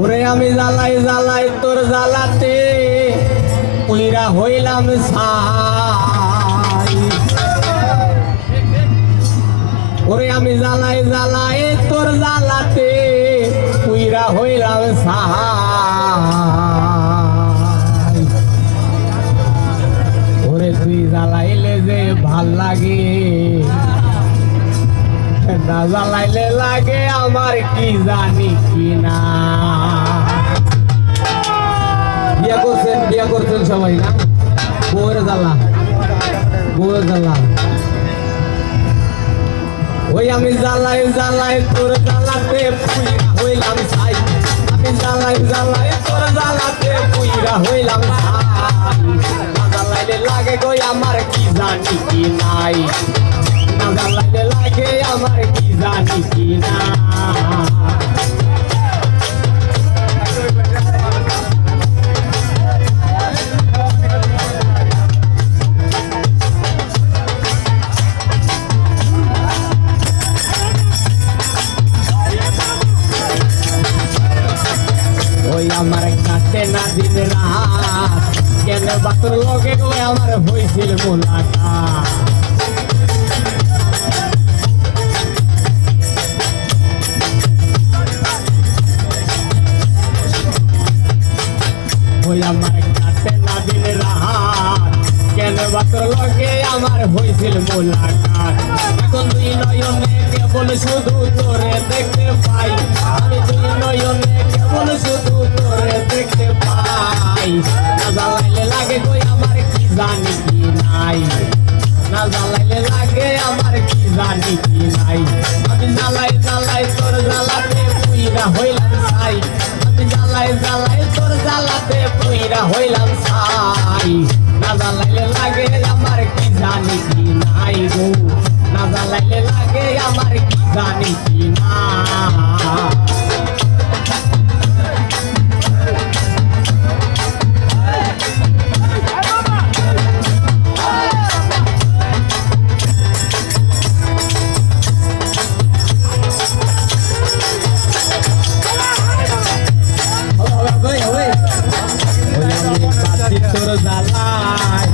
ওরে আমি জ্বালাই জ্বালাই তোর জ্বালাতে পুইরা হইলাম ছাই। ওরে আমি জ্বালাই জ্বালাই তোর জ্বালাতে পুইরা হইলাম ছাই। ওরে তুই জ্বালাইলে যে ভাল লাগে, না জ্বালাইলে লাগে আমার কি জানি কিনা। বিয়া করছেন সবাই না? বউয়ের জ্বালা, বউয়ের জ্বালা। ওই আমি জ্বালাই জ্বালাই তোর জ্বালাতে পুইরা হইলাম ছাই। আমি জ্বালাই জ্বালাই তোর জ্বালাতে পুইরা হইলাম ছাই। না জ্বালাইলে লাগে গো আমার কি জানি কি নাই, না জ্বালাইলে লাগে আমার কি জানি কি না। ওই আমার কাছে না দিন রাত, কেন বাতর লগে গো আমার হইছিল মোলাকাত। ওই আমার কাছে না দিন রাত, কেন বাতর লগে আমার হইছিল মোলাকাত। এখন দুই নয়নে কেবল শুধু তোরে দেখতে পাই, আমি দুই নয়নে কেবল শুধু তোরে দেখতে পাই। না জ্বালাইলে লাগে গো আমার কি জানি কি নাই, না জ্বালাইলে লাগে আমার কি জানি কি নাই। আমি জ্বালাই জ্বালাই তোর জ্বালাতে পুইরা হইলাম ছাই। আমি জ্বালাই জ্বালাই তোর জ্বালাতে পুইরা হইলাম ছাই। না জ্বালাইলে লাগে আমার কি জানি কি নাই গো, না জ্বালাইলে লাগে আমার কি জানি কি না। তোর জ্বালাই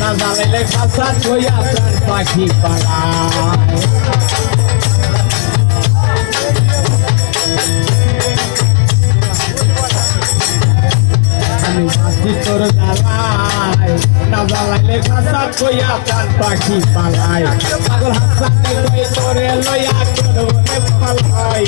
না জ্বালাইলে খাসা ছইয়া প্রাণ পাখি পালায়। আমি বাঁচি তোর জ্বালাই না জ্বালাইলে খাসা ছইয়া প্রাণ পাখি পালায়। পাগল হাসাতে কই তোরে লইয়া করবনে পালাই,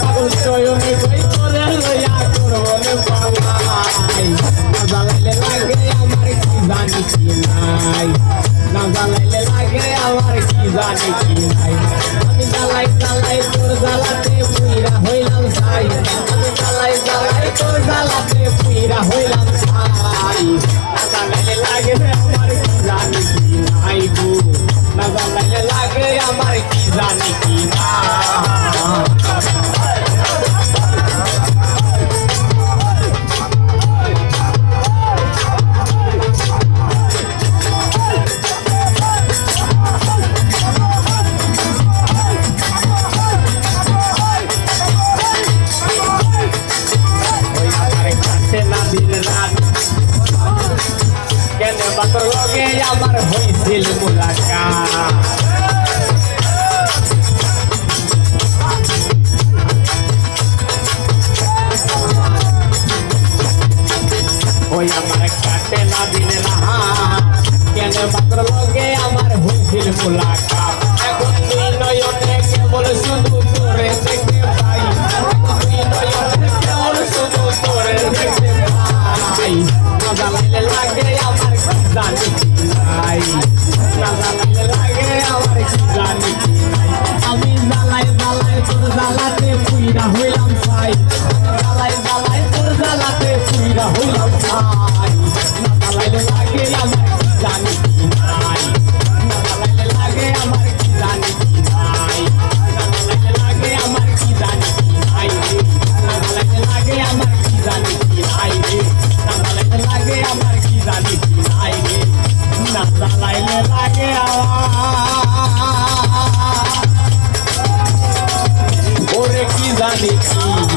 পাগল চয়নে কই তোরে লইয়া করবনে পালাই। না জ্বালাইলে লাগে আমার কি জানি কি নাই, না জ্বালাইলে লাগে আমার কি জানি কি নাই। আমি জ্বালাই জ্বালাই তোর জ্বালাতে পুইরা হইলাম ছাই। আমি জ্বালাই জ্বালাই তোর জ্বালাতে পুইরা হইলাম ছাই। না জ্বালাইলে লাগে আমার কি জানি কি নাই গো, না জ্বালাইলে লাগে আমার কি জানি কি না। কেন বাতর লগে আমার হইছিল মোলাকাত। ওই আমার কাটে না দিন রাত, কেন বাতর লগে আমার হইছিল মোলাকাত। এখন তুই নয়নে কেবল শুধু তোরে দেখতে পাই, তুই নয়নে কেবল শুধু তোরে দেখতে পাই। না জ্বালাইলে লাগে আমার কি জানি কি নাই, না জ্বালাইলে লাগে আমার কি জানি কি নাই। আমি জ্বালাই জ্বালাই তোর জ্বালাতে পুইরা হইলাম ছাই। জ্বালাই জ্বালাই তোর জ্বালাতে পুইরা হইলাম ছাই। না জ্বালাইলে লাগে আমার কি জানি কি নাই, না জ্বালাইলে লাগে আমার কি জানি কি নাই, না জ্বালাইলে লাগে আমার কি জানি কি নাই, না জ্বালাইলে লাগে আমার কি জানি কি নাই, না জ্বালাইলে লাগে আমার কি জানি কি নাই, না জ্বালাইলে লাগে আমার দেখি